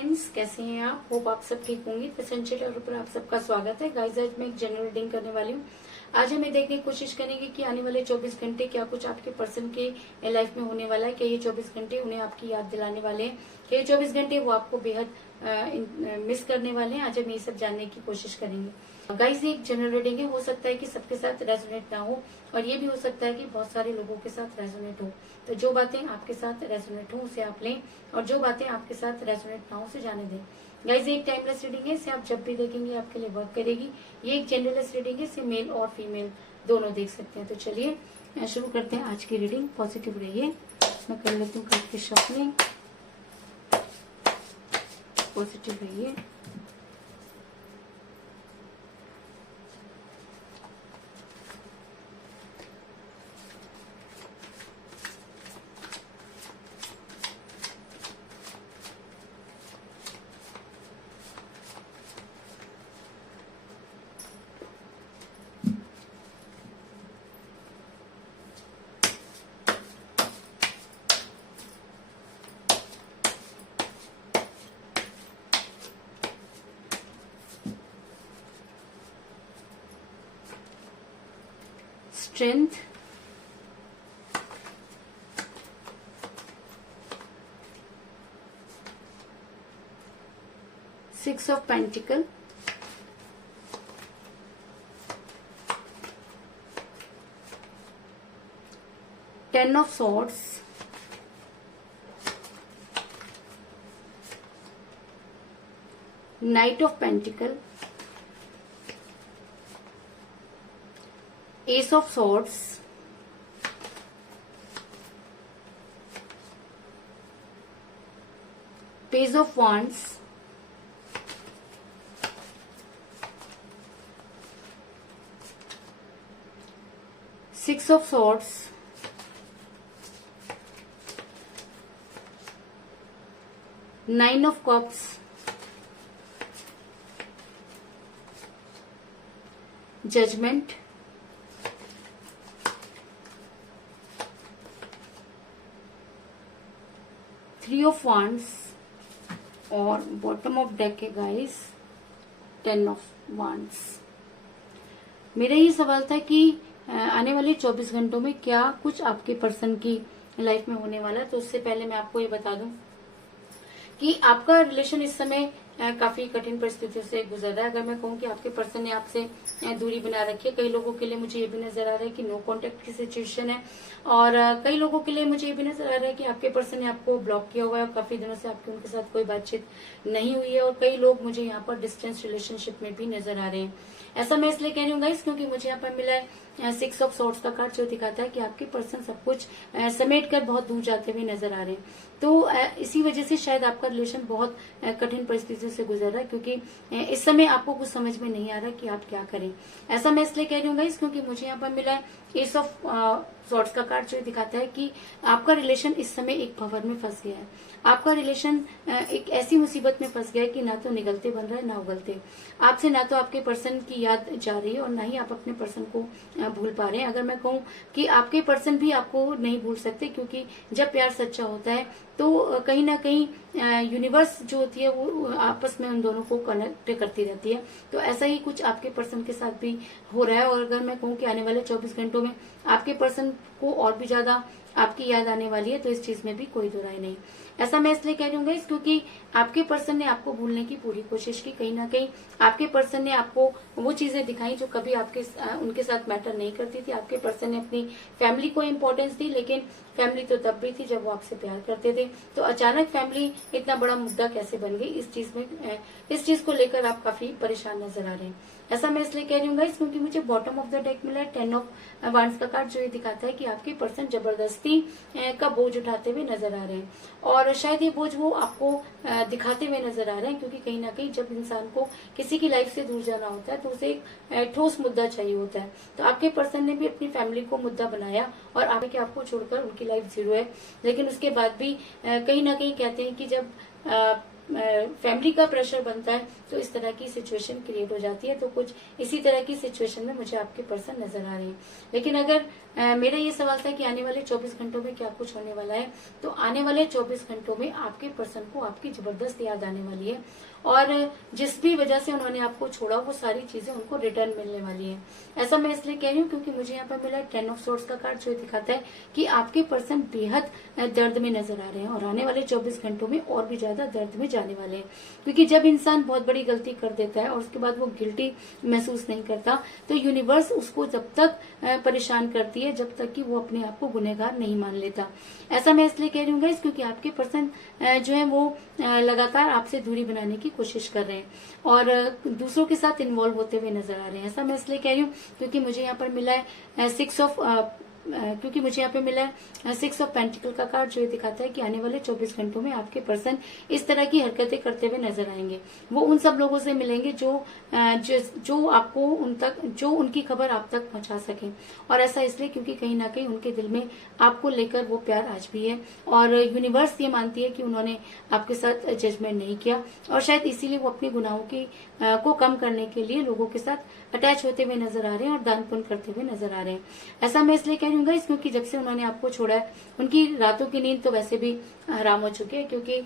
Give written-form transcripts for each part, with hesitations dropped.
Friends, कैसे हैं आप? होप आप सब ठीक होंगे। पेशेंशियल और ऊपर आप सबका स्वागत है। गाइस, आज मैं एक जनरल रीडिंग करने वाली हूँ। आज हमें देखने की कोशिश करेंगे कि आने वाले 24 घंटे क्या कुछ आपके पर्सन के लाइफ में होने वाला है। क्या ये 24 घंटे उन्हें आपकी याद दिलाने वाले हैं? क्या ये 24 घंटे वो आपको बेहद मिस करने वाले हैं? आज हम ये सब जानने की कोशिश करेंगे। गाइस, ये एक जनरल रीडिंग है। हो सकता है कि सबके साथ रेजोनेट ना हो, और ये भी हो सकता है कि बहुत सारे लोगों के साथ रेजोनेट हो। तो जो बातें आपके साथ रेजोनेट हो उसे आप लें, और जो बातें आपके साथ रेजोनेट ना हो उसे जाने दें। गाइस, ये एक टाइमलेस रीडिंग है। इसे आप जब भी देखेंगे आपके लिए वर्क करेगी। ये एक जेंडरलेस रीडिंग है। इसे मेल और फीमेल दोनों देख सकते हैं। तो चलिए शुरू करते हैं आज की रीडिंग। पॉजिटिव रहिए। मैं कर लेती हूँ कार्ड की शफलिंग। पॉजिटिव रहिए। Strength, Six of Pentacles, Ten of Swords, Knight of Pentacles, Ace of Swords, Page of Wands, Six of Swords, Nine of Cups, Judgment, Three of Wands, और bottom of deck है guys, ten of wands. मेरा ये सवाल था कि आने वाले 24 घंटों में क्या कुछ आपके पर्सन की लाइफ में होने वाला है। तो उससे पहले मैं आपको ये बता दूं कि आपका रिलेशन इस समय काफी कठिन परिस्थितियों से गुजर रहा है। अगर मैं कहूँ कि आपके पर्सन ने आपसे दूरी बना रखी है, कई लोगों के लिए मुझे ये भी नजर आ रहा है कि नो कांटेक्ट की सिचुएशन है, और कई लोगों के लिए मुझे ये भी नजर आ रहा है कि आपके पर्सन ने आपको ब्लॉक किया हुआ है और काफी दिनों से आपकी उनके साथ कोई बातचीत नहीं हुई है, और कई लोग मुझे यहाँ पर डिस्टेंस रिलेशनशिप में भी नजर आ रहे हैं। ऐसा मैं इसलिए कह रही हूँ गाइस क्योंकि मुझे यहाँ पर मिला है सिक्स ऑफ सॉर्ड्स का कार्ड, जो दिखाता है कि आपके पर्सन सब कुछ समेट कर बहुत दूर जाते हुए नजर आ रहे हैं। तो इसी वजह से शायद आपका रिलेशन बहुत कठिन परिस्थितियों से गुजर रहा है, क्योंकि इस समय आपको कुछ समझ में नहीं आ रहा कि आप क्या करें। ऐसा मैं इसलिए कह रही हूँ गाइस क्योंकि मुझे यहाँ पर मिला है एस ऑफ सॉर्ड्स का कार्ड, जो दिखाता है कि आपका रिलेशन इस समय एक भंवर में फंस गया है। आपका रिलेशन एक ऐसी मुसीबत में फंस गया है कि ना तो निगलते बन रहा है ना उगलते। आपसे ना तो आपके पर्सन की याद जा रही है और ना ही आप अपने पर्सन को भूल पा रहे हैं। अगर मैं कहूँ कि आपके पर्सन भी आपको नहीं भूल सकते, क्योंकि जब प्यार सच्चा होता है तो कहीं ना कहीं यूनिवर्स जो होती है वो आपस में उन दोनों को कनेक्ट करती रहती है। तो ऐसा ही कुछ आपके पर्सन के साथ भी हो रहा है। और अगर मैं कहूँ कि आने वाले 24 घंटों में आपके पर्सन को और भी ज्यादा आपकी याद आने वाली है, तो इस चीज में भी कोई दो राय नहीं। ऐसा मैं इसलिए कह रही हूँ गाइस क्योंकि आपके पर्सन ने आपको भूलने की पूरी कोशिश की। कहीं ना कहीं आपके पर्सन ने आपको वो चीजें दिखाई जो कभी आपके उनके साथ मैटर नहीं करती थी। आपके पर्सन ने अपनी फैमिली को इम्पोर्टेंस दी, लेकिन फैमिली तो तब भी थी जब वो आपसे प्यार करते थे। तो अचानक फैमिली इतना बड़ा मुद्दा कैसे बन गई, इस चीज को लेकर आप काफी परेशान नजर आ रहे हैं। ऐसा मैं इसलिए कह रही हूँ गाइस क्योंकि मुझे बॉटम ऑफ द डेक मिला है टेन ऑफ वांड्स का कार्ड, जो ये दिखाता है कि आपके पर्सन जबरदस्ती का बोझ उठाते हुए नजर आ रहे हैं, और शायद ये बोझ वो आपको दिखाते हुए नजर आ रहे हैं। क्योंकि कहीं ना कहीं जब इंसान को किसी की लाइफ से दूर जाना होता है तो उसे एक ठोस मुद्दा चाहिए होता है। तो आपके पर्सन ने भी अपनी फैमिली को मुद्दा बनाया, और आपको छोड़कर उनकी लाइफ जीरो है। लेकिन उसके बाद भी कहीं ना कहीं कहते हैं कि जब फैमिली का प्रेशर बनता है तो इस तरह की सिचुएशन क्रिएट हो जाती है। तो कुछ इसी तरह की सिचुएशन में मुझे आपके पर्सन नजर आ रहे हैं। लेकिन अगर मेरा ये सवाल था कि आने वाले 24 घंटों में क्या कुछ होने वाला है, तो आने वाले 24 घंटों में आपके पर्सन को आपकी जबरदस्त याद आने वाली है, और जिस भी वजह से उन्होंने आपको छोड़ा वो सारी चीजें उनको रिटर्न मिलने वाली है। ऐसा मैं इसलिए कह रही हूँ क्योंकि मुझे यहाँ पर मिला 10 ऑफ सोर्ड्स का कार्ड, जो दिखाता है कि आपके पर्सन बेहद दर्द में नजर आ रहे हैं और आने वाले 24 घंटों में और भी ज्यादा दर्द में जाने वाले हैं। क्योंकि जब इंसान बहुत बड़ी गलती कर देता है और उसके बाद वो गिल्टी महसूस नहीं करता, तो यूनिवर्स उसको जब तक परेशान करती है जब तक कि वो अपने आप को गुनहगार नहीं मान लेता। ऐसा मैं इसलिए कह रही हूँ गाइस क्योंकि आपके पर्सन जो है वो लगातार आपसे दूरी बनाने की कोशिश कर रहे हैं और दूसरों के साथ इन्वॉल्व होते हुए नजर आ रहे हैं। ऐसा मैं इसलिए कह रही हूँ क्योंकि मुझे यहाँ पर मिला है क्योंकि मुझे यहाँ पे मिला है 6 ऑफ पेंटिकल का कार्ड, जो ये दिखाता है कि आने वाले 24 घंटों में आपके पर्सन इस तरह की हरकतें करते हुए नजर आएंगे। वो उन सब लोगों से मिलेंगे जो आपको जो उनकी खबर आप तक पहुंचा सके। और ऐसा इसलिए क्योंकि कहीं ना कहीं उनके दिल में आपको लेकर वो प्यार आज भी है और यूनिवर्स ये मानती है कि उन्होंने आपके साथ जजमेंट नहीं किया और शायद इसीलिए वो अपने गुनाहों को कम करने के लिए लोगों के साथ अटैच होते हुए नजर आ रहे हैं और दान पुण्य करते हुए नजर आ रहे हैं। ऐसा मैं इसलिए कह रही हूँ गाइस क्योंकि जब से उन्होंने आपको छोड़ा है उनकी रातों की नींद तो वैसे भी हराम हो चुकी है, क्योंकि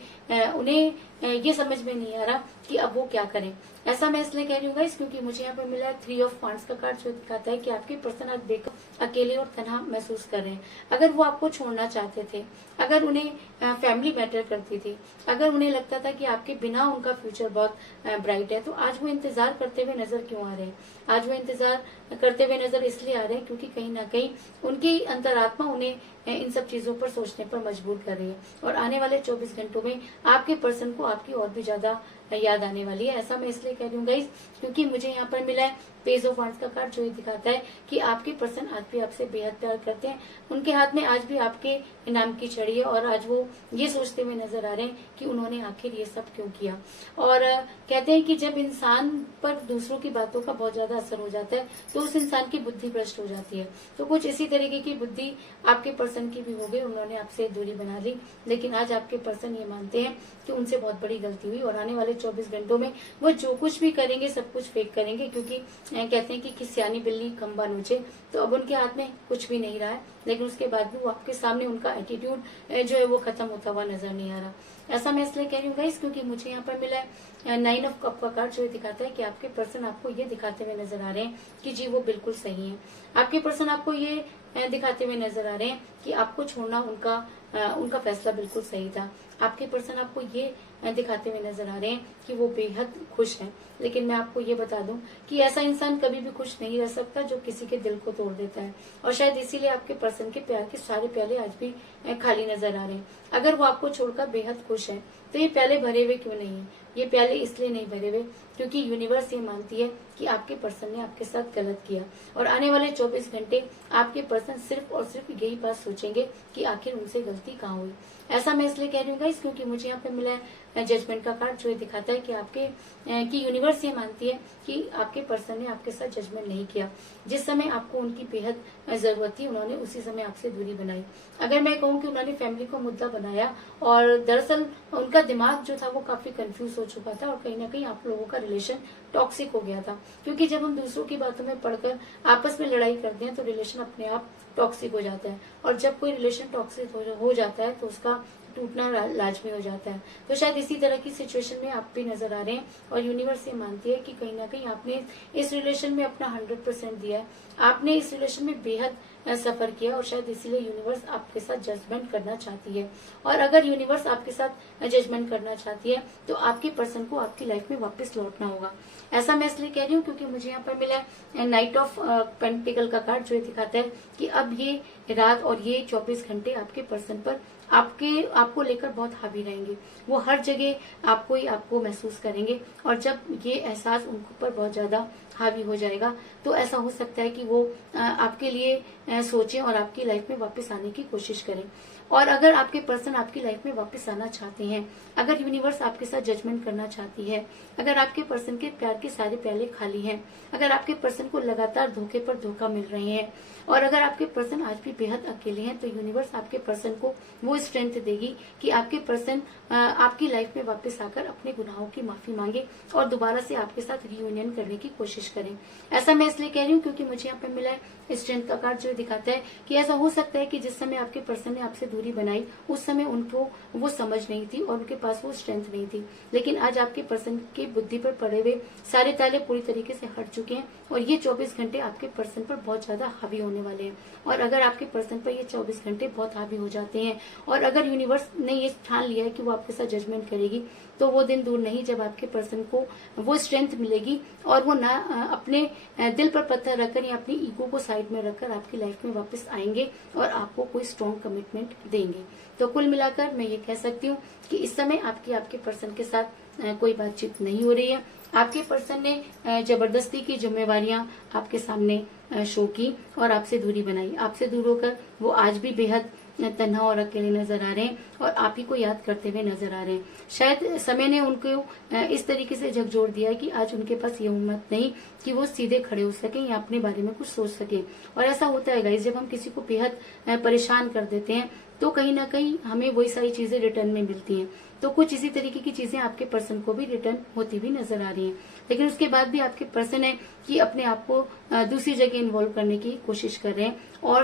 उन्हें ये समझ में नहीं आ रहा कि अब वो क्या करें। ऐसा मैं इसलिए कह रही हूँ गाइस क्योंकि मुझे यहाँ पे मिला है 3 ऑफ वांड्स का कार्ड, जो दिखाता है कि आपके पर्सन आज बेकार अकेले और तन्हा महसूस कर रहे हैं। अगर वो आपको छोड़ना चाहते थे, अगर उन्हें फैमिली मैटर करती थी, अगर उन्हें लगता था कि आपके बिना उनका फ्यूचर बहुत ब्राइट है, तो आज वो इंतजार करते हुए नजर क्यों आ रहे हैं? आज वो इंतजार करते हुए नजर इसलिए आ रहे हैं क्योंकि कहीं ना कहीं उनकी अंतरात्मा उन्हें इन सब चीजों पर सोचने पर मजबूर कर रही है और आने वाले 24 घंटों में आपके पर्सन को आपकी और भी ज्यादा याद आने वाली है। ऐसा मैं इसलिए कह रही हूँ गाइस क्योंकि मुझे यहाँ पर मिला है पेज ऑफ वांड्स का कार्ड, जो ये दिखाता है कि आपके पर्सन आज भी आपसे बेहद प्यार करते हैं। उनके हाथ में आज भी आपके इनाम की छड़ी है और आज वो ये सोचते हुए नजर आ रहे हैं कि उन्होंने आखिर ये सब क्यों किया। और कहते हैं कि जब इंसान पर दूसरों की बातों का बहुत ज्यादा असर हो जाता है तो उस इंसान की बुद्धि भ्रष्ट हो जाती है। तो कुछ इसी तरीके की बुद्धि आपके पर्सन की भी हो गई, उन्होंने आपसे दूरी बना ली। लेकिन आज आपके पर्सन ये मानते हैं कि उनसे बहुत बड़ी गलती हुई और आने वाले 24 घंटों में वो जो कुछ भी करेंगे सब कुछ फेक करेंगे, क्योंकि कहते हैं कि सियानी बिल्ली खंबा नोचे। तो अब उनके हाथ में कुछ भी नहीं रहा है, लेकिन उसके बाद भी वो आपके सामने उनका एटीट्यूड जो है वो खत्म होता हुआ नजर नहीं आ रहा। ऐसा मैं इसलिए कह रही हूँ गाइस क्योंकि मुझे यहाँ पर मिला है 9 ऑफ कप का कार्ड, जो दिखाता है कि आपके पर्सन आपको ये दिखाते हुए नजर आ रहे हैं कि जी वो बिल्कुल सही है। आपके पर्सन आपको ये दिखाते हुए नजर आ रहे हैं कि आपको छोड़ना उनका फैसला बिल्कुल सही था। आपके पर्सन आपको ये दिखाते हुए नजर आ रहे हैं कि वो बेहद खुश हैं। लेकिन मैं आपको ये बता दूं कि ऐसा इंसान कभी भी खुश नहीं रह सकता जो किसी के दिल को तोड़ देता है, और शायद इसीलिए आपके पर्सन के प्यार के सारे प्याले आज भी खाली नजर आ रहे हैं। अगर वो आपको छोड़कर बेहद खुश है तो ये प्याले भरे हुए क्यों नहीं है? ये प्याले इसलिए नहीं भरे हुए क्योंकि यूनिवर्स ये मानती है कि आपके पर्सन ने आपके साथ गलत किया और आने वाले 24 घंटे आपके पर्सन सिर्फ और सिर्फ यही बात सोचेंगे कि आखिर उनसे गलती कहाँ हुई। ऐसा मैं इसलिए कह रही हूँ गाइस क्योंकि मुझे यहाँ पे मिला है जजमेंट का कार्ड, जो दिखाता है कि यूनिवर्स ये मानती है कि आपके पर्सन ने आपके साथ जजमेंट नहीं किया। जिस समय आपको उनकी बेहद जरूरत थी उन्होंने उसी समय आपसे दूरी बनाई। अगर मैं कहूँ कि उन्होंने फैमिली को मुद्दा बनाया और दरअसल उनका दिमाग जो था वो काफी कंफ्यूज हो चुका था और कहीं ना कहीं आप लोगों का रिलेशन टॉक्सिक हो गया था, क्योंकि जब हम दूसरों की बातों में पढ़कर आपस में लड़ाई करते हैं तो रिलेशन अपने आप टॉक्सिक हो जाता है, और जब कोई रिलेशन टॉक्सिक हो जाता है तो उसका टूटना लाजमी हो जाता है। तो शायद इसी तरह की सिचुएशन में आप भी नजर आ रहे हैं और यूनिवर्स ये मानती है कि कहीं ना कहीं आपने इस रिलेशन में अपना 100% दिया है, आपने इस रिलेशन में बेहद सफर किया और शायद इसीलिए यूनिवर्स आपके साथ जजमेंट करना चाहती है। और अगर यूनिवर्स आपके साथ जजमेंट करना चाहती है तो आपके पर्सन को आपकी लाइफ में वापस लौटना होगा। ऐसा मैं इसलिए कह रही हूँ क्योंकि मुझे यहाँ पर मिला है नाइट ऑफ पेंटिकल का कार्ड, जो दिखाता है कि अब ये रात और ये 24 घंटे आपके पर्सन पर आपको लेकर बहुत हावी रहेंगे। वो हर जगह आपको महसूस करेंगे और जब ये एहसास उनको पर बहुत ज्यादा हावी हो जाएगा। तो ऐसा हो सकता है कि वो आपके लिए सोचें और आपकी लाइफ में वापस आने की कोशिश करें। और अगर आपके पर्सन आपकी लाइफ में वापस आना चाहते हैं, अगर यूनिवर्स आपके साथ जजमेंट करना चाहती है, अगर आपके पर्सन के प्यार के सारे प्याले खाली हैं, अगर आपके पर्सन को लगातार धोखे पर धोखा मिल रहे हैं, और अगर आपके पर्सन आज भी बेहद अकेले हैं, तो यूनिवर्स आपके पर्सन को वो स्ट्रेंथ देगी कि आपके पर्सन आपकी लाइफ में वापस आकर अपने गुनाहों की माफी मांगे और दोबारा से आपके साथ रियूनियन करने की कोशिश करें। ऐसा मैं इसलिए कह रही हूँ क्योंकि मुझे यहाँ पे मिला है स्ट्रेंथ का कार्ड, जो दिखाता है कि ऐसा हो सकता है कि जिस समय आपके पर्सन ने आपसे दूरी बनाई, उस समय उनको वो समझ नहीं थी और उनके पास वो स्ट्रेंथ नहीं थी। लेकिन आज आपके पर्सन की बुद्धि पर पड़े हुए सारे ताले पूरी तरीके से हट चुके हैं और ये 24 घंटे आपके पर्सन पर बहुत ज्यादा हावी होने वाले हैं। और अगर आपके पर्सन पर ये 24 घंटे बहुत हावी हो जाते हैं और अगर यूनिवर्स ने ये ठान लिया है कि वो आपके साथ जजमेंट करेगी, तो वो दिन दूर नहीं जब आपके पर्सन को वो स्ट्रेंथ मिलेगी और वो ना अपने दिल पर पत्थर रखकर या अपनी ईगो को साइड में रखकर आपकी लाइफ में वापस आएंगे और आपको कोई स्ट्रॉन्ग कमिटमेंट देंगे। तो कुल मिलाकर मैं ये कह सकती हूँ कि इस समय आपके पर्सन के साथ कोई बातचीत नहीं हो रही है। आपके पर्सन ने जबरदस्ती की जिम्मेवारियां आपके सामने शो की और आपसे दूरी बनाई। आपसे दूर होकर वो आज भी बेहद तन्हा और अकेले नजर आ रहे हैं और आप ही को याद करते हुए नजर आ रहे हैं। शायद समय ने उनको इस तरीके से झकझोर दिया है कि आज उनके पास ये हिम्मत नहीं कि वो सीधे खड़े हो सके या अपने बारे में कुछ सोच सके। और ऐसा होता है गाइस, जब हम किसी को बेहद परेशान कर देते हैं तो कहीं ना कहीं हमें वही सारी चीजें रिटर्न में मिलती हैं। तो कुछ इसी तरीके की चीजें आपके पर्सन को भी रिटर्न होती हुई नजर आ रही हैं। लेकिन उसके बाद भी आपके पर्सन है कि अपने आप को दूसरी जगह इन्वॉल्व करने की कोशिश कर रहे हैं। और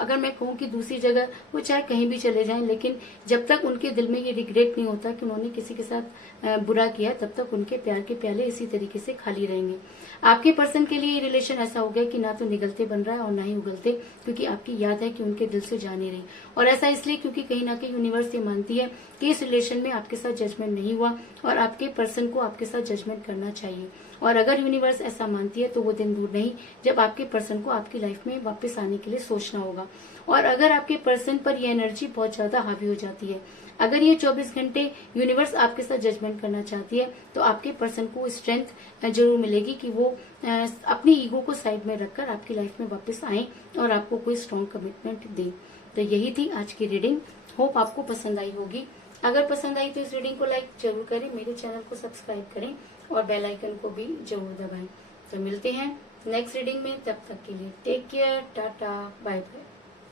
अगर मैं कहूँ कि दूसरी जगह वो चाहे कहीं भी चले जाएं, लेकिन जब तक उनके दिल में ये रिग्रेट नहीं होता कि उन्होंने किसी के साथ बुरा किया, तब तक उनके प्यार के प्याले इसी तरीके से खाली रहेंगे। आपके पर्सन के लिए ये रिलेशन ऐसा हो गया कि ना तो निगलते बन रहा है और ना ही उगलते, क्योंकि आपकी याद है कि उनके दिल से जा नहीं रही। और ऐसा इसलिए क्योंकि कहीं ना कहीं यूनिवर्स ये मानती है कि इस रिलेशन में आपके साथ जजमेंट नहीं हुआ और आपके पर्सन को आपके साथ जजमेंट करना चाहिए। और अगर यूनिवर्स ऐसा मानती है तो वो दिन दूर नहीं जब आपके पर्सन को आपकी लाइफ में वापस आने के लिए सोचना होगा। और अगर आपके पर्सन पर ये एनर्जी बहुत ज्यादा हावी हो जाती है, अगर ये 24 घंटे यूनिवर्स आपके साथ जजमेंट करना चाहती है, तो आपके पर्सन को स्ट्रेंथ जरूर मिलेगी कि वो अपनी ईगो को साइड में रखकर आपकी लाइफ में वापस आए और आपको कोई स्ट्रॉन्ग कमिटमेंट दे। तो यही थी आज की रीडिंग। होप आपको पसंद आई होगी। अगर पसंद आई तो इस रीडिंग को लाइक जरूर करें, मेरे चैनल को सब्सक्राइब करें और बेल आइकन को भी जरूर दबाएं। तो मिलते हैं नेक्स्ट रीडिंग में, तब तक के लिए take care, tata, bye bye.